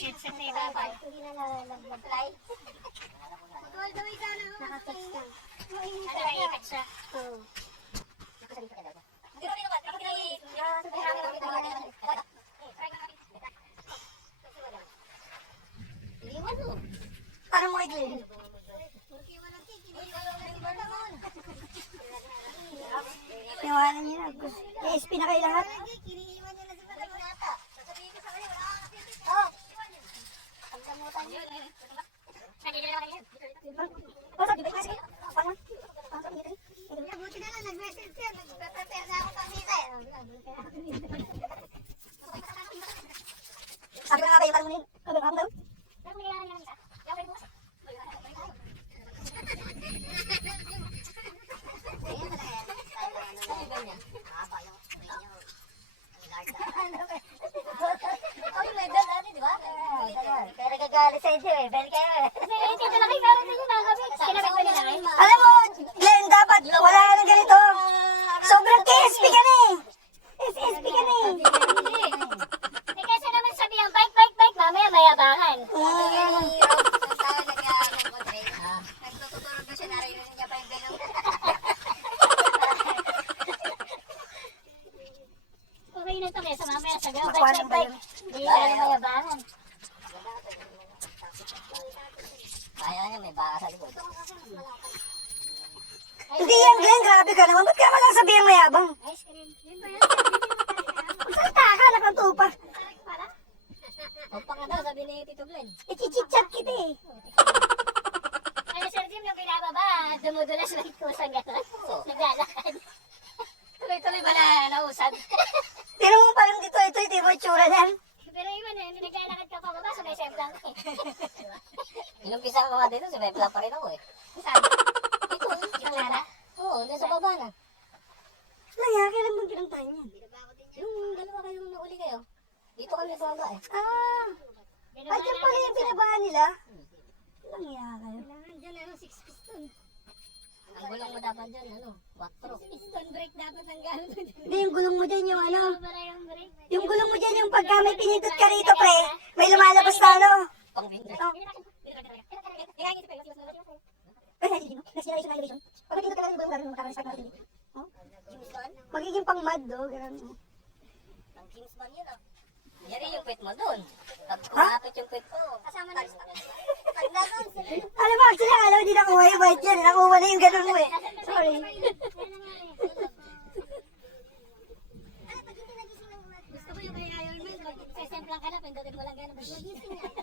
Shits and babay. Hindi na nalalagyan. Fly? All the way sana. Naka-fix lang. Nakaikat siya. Oo. Hindi rin naman. Kapag Parang mo iglin. Niwanan niya na. ASP na kayo lahat? Kiniiwan niya na si Madam Nata. Sasabihin ko sa kanya, wala kang activity. Pagdamutan niyo. Nagigil na kayo. O, sabi ba kasi? Paano? Paano sabi niyo? Buti na lang, nag-message siya. Nag-prepare na ako pamita. Sabi ko nga ba yung parang munin? Sabi ko nga daw? Pero kung nangyayari lang isa, yung pwede bukas. Pero gagalit sa inyo eh. Bel kayo eh. Kasi laki meron din yung nakabi. Kinabit ba nila kayo? Alam mo, Glenn, dapat wala ka ng ganito. Sobrang KSP ka na eh. SSP ka na eh. Eh kasi naman sabihan, bike, bike, bike, mamaya mayabangan. Nagtutulog na siya, naririnig niya pa yung ganun. Okay na ito kesa mamaya sabihan, bike, Makuha bike, ng ba bike. yun? Hindi na mayabangan. Kaya niya, may baka sa likod. Hindi yan, Glenn. Grabe ka naman. Ba't ka malang sabihin mayabang? Ice cream. Yun ba yan? Salita ka, nakantupa. Opa ka daw, sabi ni Tito Glenn. Ichichichat kita eh. Ano Sir Jim, yung pinababa, dumudulas ng kusang gano'n. Naglalakad. Tuloy-tuloy ba na nausad? Tino mo parang dito, ito, hindi mo itsura yan. Pero iwan eh, naglalakad ka pa baba, sabay chef lang eh. Inumpisa ko nga dito, sumepla pa rin ako eh. Saan? Ito, yung Lara? Oo, nasa baba na. Naya, kailan bang pinuntahan niya? Yung dalawa kayong nauli kayo. Dito kami sa baba eh. Ah, ay, dyan pala yung pinabaan nila. Nangya kayo. Kailangan dyan ano, 6 piston. Ang gulong mo dapat dyan, ano, 4. Piston brake dapat ang gamit. Hindi, yung gulong mo dyan yung ano. Para yung brake. Yung gulong mo dyan yung pagka may pinindot ka rito, pre. May lumalabas na ano. Oh. Ay, next generation elevation. Pag pinindot ka lang yung gulong, gano'n magkakaroon sa akin. Oh. Magiging pang mad, do. Ganun. Ang Kingsman yun ah. Yari yung pet mo doon. Pag Ha? kumapit yung pet mo. Kasama na pag na doon. Alam mo, actually, alam mo, hindi nakuha yung white yan. Nakuha na yung ganun mo eh. Sorry. Gusto ko yung kay Iron Man. Mag-sesemplang ka na, pindutin mo lang gano'n. Magising na.